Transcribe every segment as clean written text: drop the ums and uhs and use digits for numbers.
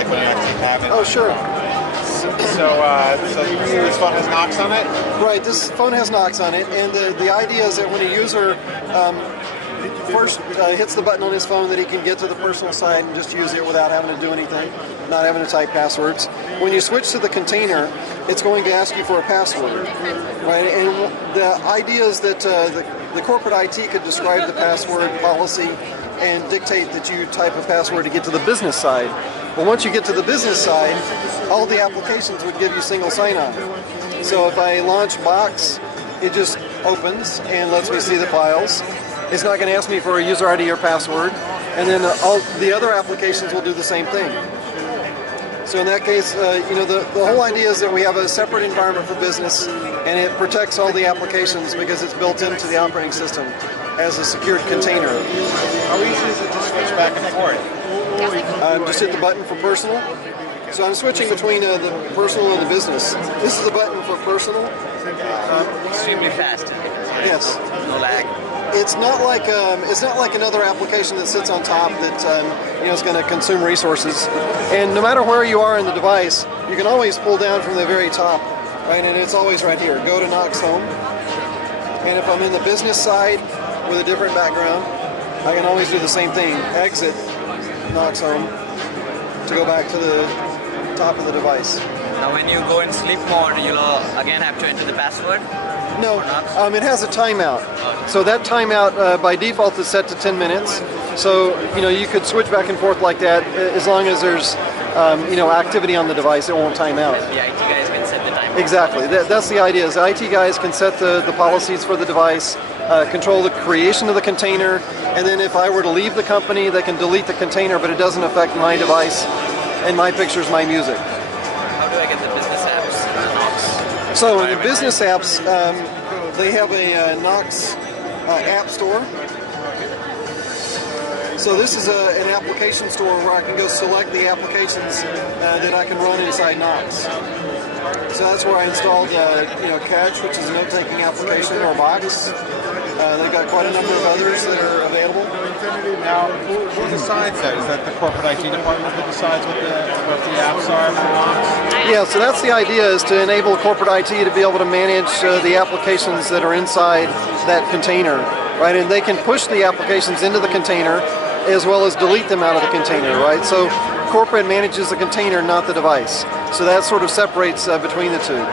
like when you actually have it. Oh, sure. So this phone has Knox on it? Right, this phone has Knox on it, and the idea is that when a user first hits the button on his phone that he can get to the personal side and just use it without having to do anything, not having to type passwords. When you switch to the container, it's going to ask you for a password, right? And the idea is that the corporate IT could describe the password policy and dictate that you type a password to get to the business side. But once you get to the business side, all the applications would give you single sign-on. So if I launch Box, it just opens and lets me see the files. It's not going to ask me for a user ID or password, and then all the other applications will do the same thing. So in that case, the whole idea is that we have a separate environment for business, and it protects all the applications because it's built into the operating system as a secured container. How easy is it to switch back and forth? Just hit the button for personal. So I'm switching between the personal and the business. This is the button for personal. Extremely fast. Yes. No lag. It's not like another application that sits on top that is going to consume resources. And no matter where you are in the device, you can always pull down from the very top, right? And it's always right here. Go to Knox Home. And if I'm in the business side with a different background, I can always do the same thing. Exit Knox Home to go back to the top of the device. Now when you go in sleep mode, you'll again have to enter the password? No, it has a timeout. So that timeout by default is set to 10 minutes. So you could switch back and forth like that as long as there's activity on the device. It won't time out. The IT guys can set the timer. Exactly. That's the idea. Is the IT guys can set the policies for the device, control the creation of the container, and then if I were to leave the company, they can delete the container, but it doesn't affect my device and my pictures, my music. How do I get the business apps? So in the business apps, they have a Knox app store. So this is an application store where I can go select the applications that I can run inside Knox. So that's where I installed Catch, which is a note-taking application, or Box. They've got quite a number of others that are available. Now, who decides that? Is that the corporate IT department that decides what the apps are for Knox? Yeah, so that's the idea, is to enable corporate IT to be able to manage the applications that are inside that container, right? And they can push the applications into the container as well as delete them out of the container, right? So corporate manages the container, not the device. So that sort of separates between the two.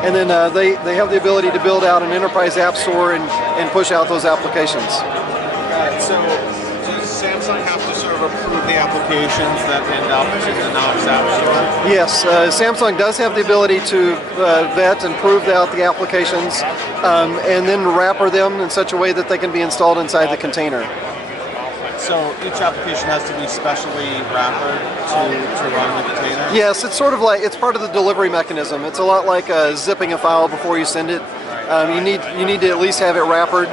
And then they have the ability to build out an enterprise app store and push out those applications. So does Samsung have to sort of approve the applications that end up in the Knox app store? Yes, Samsung does have the ability to vet and prove out the applications and then wrapper them in such a way that they can be installed inside the container. So each application has to be specially wrappered to run the container? Yes, it's sort of like, it's part of the delivery mechanism. It's a lot like zipping a file before you send it. You need to at least have it wrappered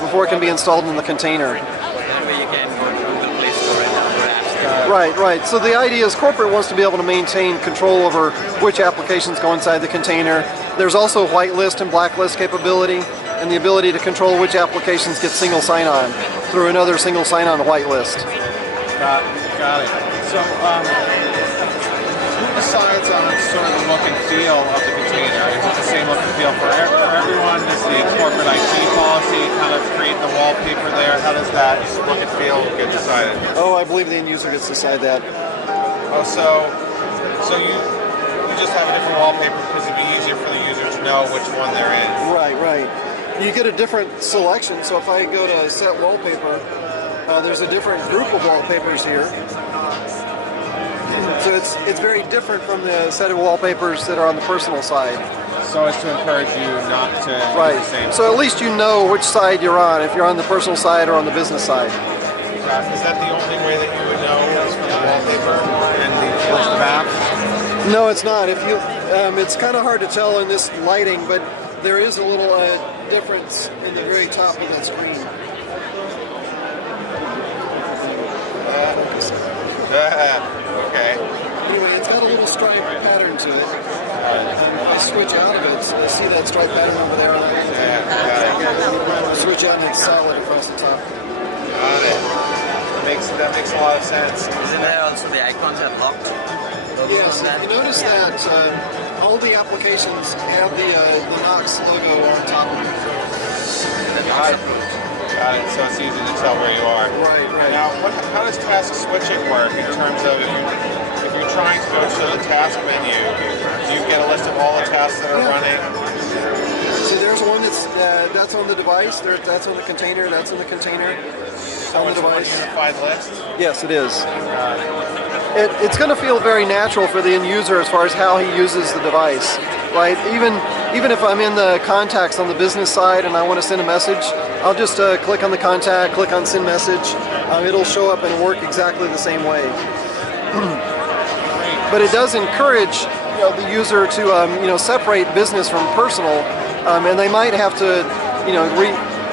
before it can be installed in the container. That way you can go to Google Play Store and download apps. Right. So the idea is corporate wants to be able to maintain control over which applications go inside the container. There's also whitelist and blacklist capability, and the ability to control which applications get single sign-on through another single sign-on whitelist. Got it. So who decides on sort of the look and feel of the container? Is it the same look and feel for everyone? Does the corporate IT policy kind of create the wallpaper there? How does that look and feel get decided? Oh, I believe the end user gets to decide that. Oh, so you just have a different wallpaper because it'd be easier for the user to know which one they're in. Right. You get a different selection, so if I go to set wallpaper, there's a different group of wallpapers here. So it's very different from the set of wallpapers that are on the personal side. So as to encourage you not to right. do the same. So at least you know which side you're on, if you're on the personal side or on the business side. Is that the only way that you would know is from the wallpaper and the list of apps? No, it's not. If you, it's kind of hard to tell in this lighting, but there is a little difference in the very top of that screen. Okay. Anyway, it's got a little stripe pattern to it. If I switch out of it, so you see that stripe pattern over there? Yeah. Switch out and it's solid across the top. Got it. makes a lot of sense. Isn't there also the icons are locked? Yes, you notice that all the applications have the Knox logo on top of them. Got it. So it's easy to tell where you are. Right. Now, how does task switching work in terms of if you're trying to go to the task menu, do you get a list of all the tasks that are running? So there's one that's on the device, that's on the container, that's on the container, on the device. A unified list? Yes, it is. It's going to feel very natural for the end user as far as how he uses the device, right? Even if I'm in the contacts on the business side and I want to send a message, I'll just click on the contact, click on send message. It'll show up and work exactly the same way. But it does encourage the user to separate business from personal, and they might have to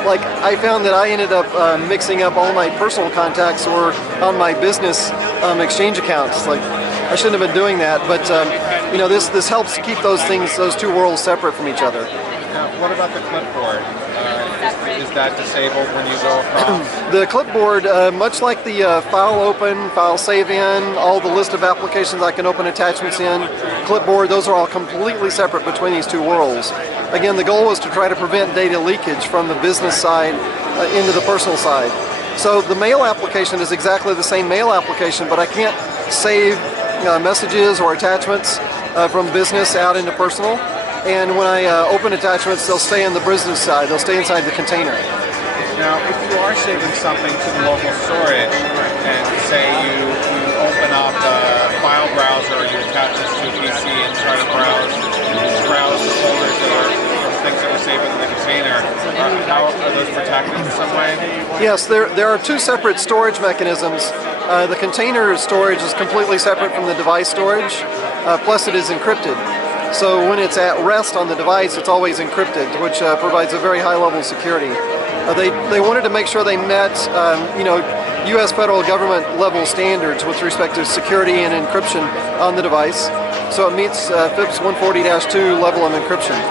like I found that I ended up mixing up all my personal contacts or on my business exchange accounts. Like I shouldn't have been doing that, but this helps keep those two worlds separate from each other. Now, what about the clipboard? Is that disabled when you go across? The clipboard, much like the file open, file save in, all the list of applications I can open attachments in, clipboard, those are all completely separate between these two worlds. Again, the goal was to try to prevent data leakage from the business side into the personal side. So the mail application is exactly the same mail application, but I can't save messages or attachments from business out into personal. And when I open attachments, they'll stay on the business side. They'll stay inside the container. Now, if you are saving something to the local storage, and say you open up a file browser, or you attach this to a PC and try to browse the folders that are things that were saved in the container, are those protected in some way? Yes, there are two separate storage mechanisms. The container storage is completely separate from the device storage, plus it is encrypted. So when it's at rest on the device, it's always encrypted, which provides a very high level of security. They wanted to make sure they met, U.S. federal government level standards with respect to security and encryption on the device. So it meets FIPS 140-2 level of encryption.